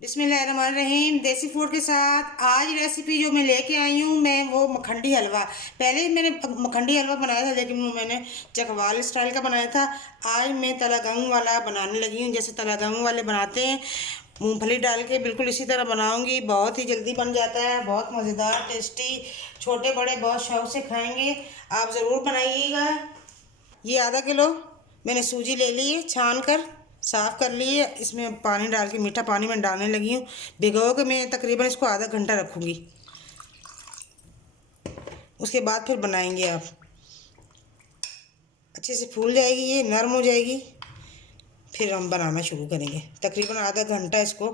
बिस्मिल्लाहिर्रहमानिर्रहीम। देसी फूड के साथ आज रेसिपी जो मैं लेके आई हूँ मैं वो मखंडी हलवा। पहले ही मैंने मखंडी हलवा बनाया था, लेकिन वो मैंने चकवाल स्टाइल का बनाया था। आज मैं तलागंग वाला बनाने लगी हूँ, जैसे तलागंग वाले बनाते हैं, मूंगफली डाल के बिल्कुल इसी तरह बनाऊंगी। बहुत ही जल्दी बन जाता है, बहुत मज़ेदार टेस्टी, छोटे बड़े बहुत शौक से खाएंगे। आप ज़रूर बनाइएगा। ये आधा किलो मैंने सूजी ले ली है, छान कर साफ़ कर ली है। इसमें पानी डाल के, मीठा पानी में डालने लगी हूँ। भिगो के मैं तकरीबन इसको आधा घंटा रखूँगी। उसके बाद फिर बनाएंगे। आप अच्छे से फूल जाएगी, ये नरम हो जाएगी, फिर हम बनाना शुरू करेंगे। तकरीबन आधा घंटा इसको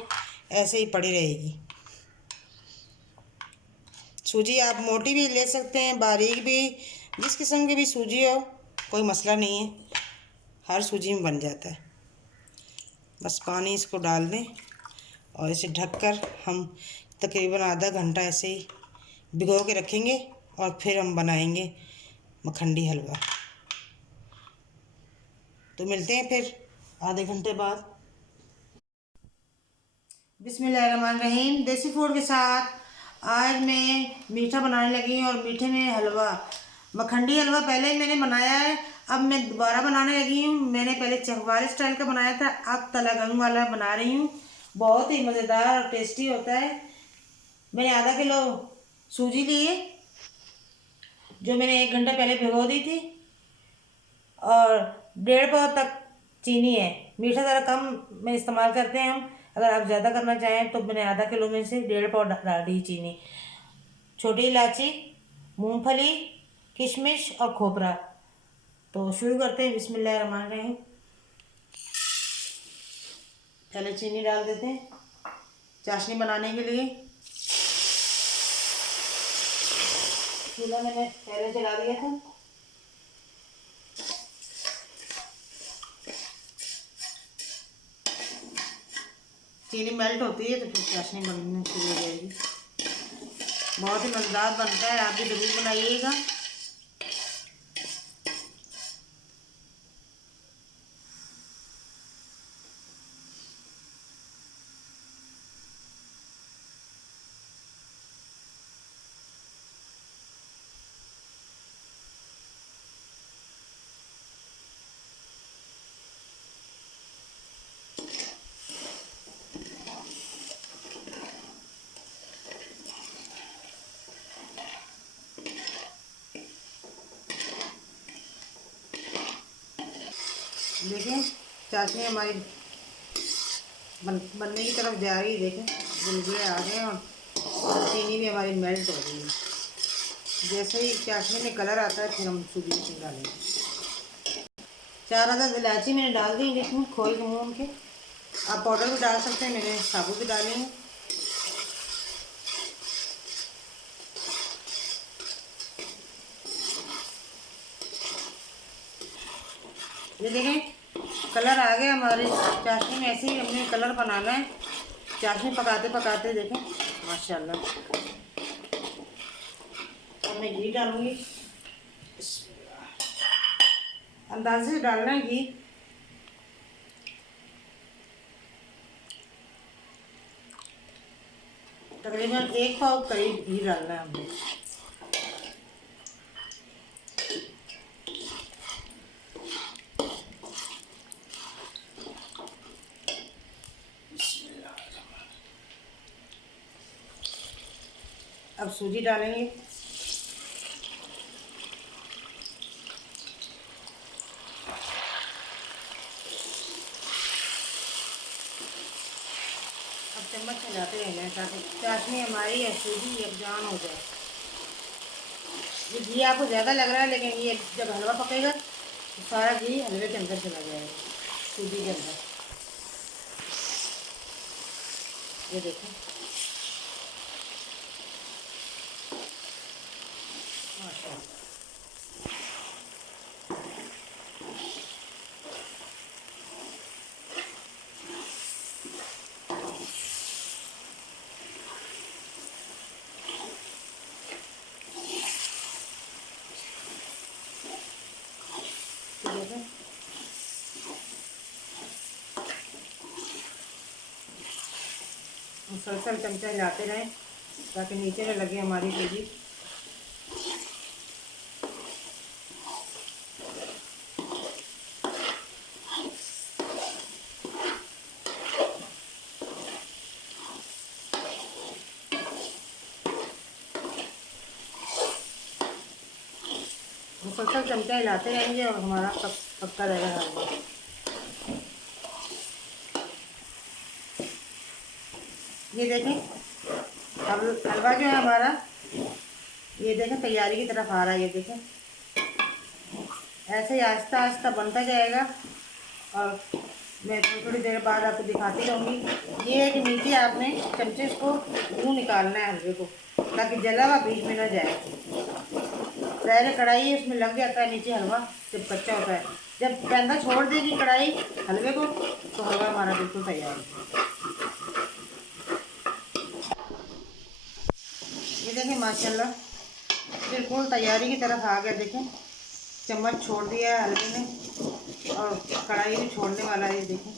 ऐसे ही पड़ी रहेगी। सूजी आप मोटी भी ले सकते हैं, बारीक भी, जिस किस्म की भी सूजी हो, कोई मसला नहीं है, हर सूजी में बन जाता है। बस पानी इसको डाल दें और इसे ढककर हम तकरीबन आधा घंटा ऐसे ही भिगो के रखेंगे और फिर हम बनाएंगे मखंडी हलवा। तो मिलते हैं फिर आधे घंटे बाद। बिस्मिल्लाहिर्रहमानिर्रहीम। देसी फूड के साथ आज मैं मीठा बनाने लगी हूँ, और मीठे में हलवा, मखंडी हलवा पहले ही मैंने बनाया है, अब मैं दोबारा बनाने लगी हूँ। मैंने पहले चकवाल स्टाइल का बनाया था, अब तलागंग वाला बना रही हूँ। बहुत ही मज़ेदार और टेस्टी होता है। मैंने आधा किलो सूजी ली है, जो मैंने 1 घंटा पहले भिगो दी थी, और 1.5 पाव तक चीनी है। मीठा ज़रा कम में इस्तेमाल करते हैं हम, अगर आप ज़्यादा करना चाहें तो मैंने आधा किलो में से 1.5 पाव डाल दी चीनी। छोटी इलायची, मूंगफली, किशमिश और खोपरा। तो शुरू करते हैं। बिस्मिल्लाहिर्रहमानिर्रहीम। पहले चीनी डाल देते हैं चाशनी बनाने के लिए। चूल्हा मैंने पहले जला दिया था। चीनी मेल्ट होती है तो फिर चाशनी बनने शुरू हो जाएगी। बहुत ही मज़ेदार बनता है, आप भी ज़रूर बनाइएगा। देखें चाशनी हमारी बनने की तरफ जा रही है। देखें बुलबुले आ गए और चीनी भी हमारी मेल्ट हो रही है। जैसे ही चाशनी में कलर आता है फिर हम सूजी में डालेंगे। 4 अदद इलायची मैंने डाल दी, जिसमें खोल के मून के। आप पाउडर भी डाल सकते हैं, मैंने साबुत भी डाले हैं। ये देखें कलर आ गया हमारे चाशनी में। ऐसे ही हमने कलर बनाना है, चाशनी पकाते पकाते। देखें माशाल्लाह। अब मैं घी डालूंगी, अंदाजे से डालना है घी। तकरीबन 1 पाव करीब घी डालना है हमने। अब सूजी डालेंगे। अब चम्मच हिलाते रहना है ताकि चाशनी हमारी या सूजी यकजान हो जाए। ये घी आपको ज़्यादा लग रहा है, लेकिन ये जब हलवा पकेगा तो सारा घी हलवे के अंदर चला जाएगा, सूजी के अंदर। ये देखें माशाल्लाह। देखें मुसलसल चमचा हिलाते रहें ताकि नीचे न लगे हमारी सूजी। मुसलसल चमचा हिलाते रहेंगे और हमारा पक्का रहेगा हलवा। ये देखें, अब हलवा जो है हमारा, ये देखें तैयारी की तरफ आ रहा है। ये देखें ऐसे ही आहिस्ता आहिस्ता बनता जाएगा और मैं थोड़ी देर बाद आपको दिखाती रहूँगी। ये है कि नीचे आपने चमचे को यूँ निकालना है हलवे को, ताकि जला हुआ बीच में ना जाए। पहले कढ़ाई है उसमें लग जाता है नीचे हलवा जब कच्चा होता है। जब पैंदा छोड़ देगी कढ़ाई हलवे को तो हलवा हमारा बिल्कुल तैयार है। ये देखें माशाल्लाह बिल्कुल तैयारी की तरफ आ गया। देखें चम्मच छोड़ दिया है हलवे ने और कढ़ाई भी छोड़ने वाला है। ये देखें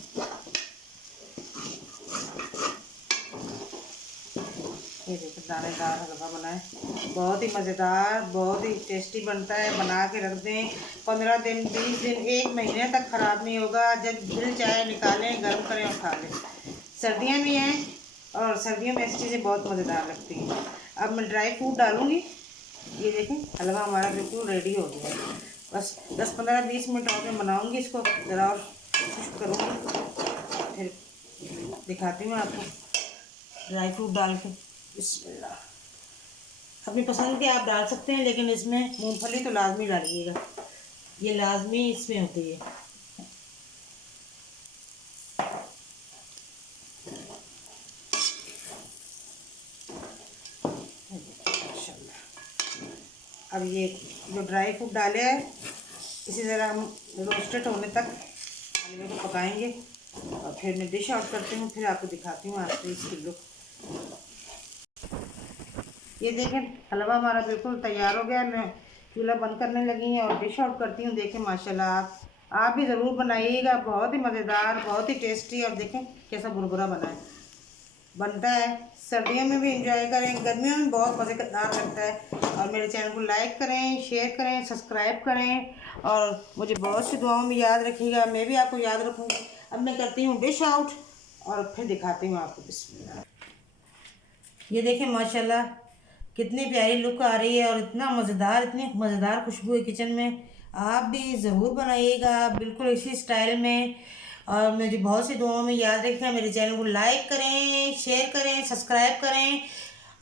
ये देखें दानेदार हलवा बना है, बहुत ही मज़ेदार, बहुत ही टेस्टी बनता है। बना के रख दें 15 दिन 20 दिन 1 महीने तक ख़राब नहीं होगा। जब दिल चाहे निकालें, गर्म करें और खा लें। सर्दियाँ भी हैं और सर्दियों में ऐसी चीज़ें बहुत मज़ेदार लगती हैं। अब मैं ड्राई फ्रूट डालूँगी। ये देखें हलवा हमारा बिल्कुल रेडी हो गया है। बस 10-15-20 मिनट और मैं बनाऊँगी इसको, ज़रा और खुश्क करूँगी, फिर दिखाती हूँ आपको ड्राई फ्रूट डाल के। बिस्मिल्लाह, अपनी पसंद के आप डाल सकते हैं, लेकिन इसमें मूंगफली तो लाजमी डालिएगा, ये लाजमी इसमें होती है। अब ये जो ड्राई फ्रूट डाले हैं इसी तरह हम रोस्टेड होने तक हलवे को पकाएंगे और फिर मैं डिश आउट करती हूँ, फिर आपको दिखाती हूँ आपसे इसकी लुक। ये देखें हलवा हमारा बिल्कुल तैयार हो गया। मैं चूल्हा बंद करने लगी हैं और डिश आउट करती हूँ। देखें माशाल्लाह आप भी ज़रूर बनाइएगा, बहुत ही मज़ेदार, बहुत ही टेस्टी। और देखें कैसा बुरबुरा बना है, बनता है। सर्दियों में भी इंजॉय करें, गर्मियों में बहुत मज़ेदार लगता है। और मेरे चैनल को लाइक करें, शेयर करें, सब्सक्राइब करें और मुझे बहुत सी दुआओं में याद रखिएगा। मैं भी आपको याद रखूँगी। अब मैं करती हूँ डिश आउट और फिर दिखाती हूँ आपको। बिस्मिल्लाह, ये देखें माशाल्लाह कितनी प्यारी लुक आ रही है और इतना मज़ेदार, इतनी मज़ेदार खुशबू है किचन में। आप भी ज़रूर बनाइएगा बिल्कुल इसी स्टाइल में। और मुझे बहुत सी दुआओं में याद रखें। मेरे चैनल को लाइक करें, शेयर करें, सब्सक्राइब करें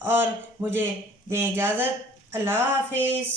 और मुझे दें इजाज़त। अल्लाह हाफिज़।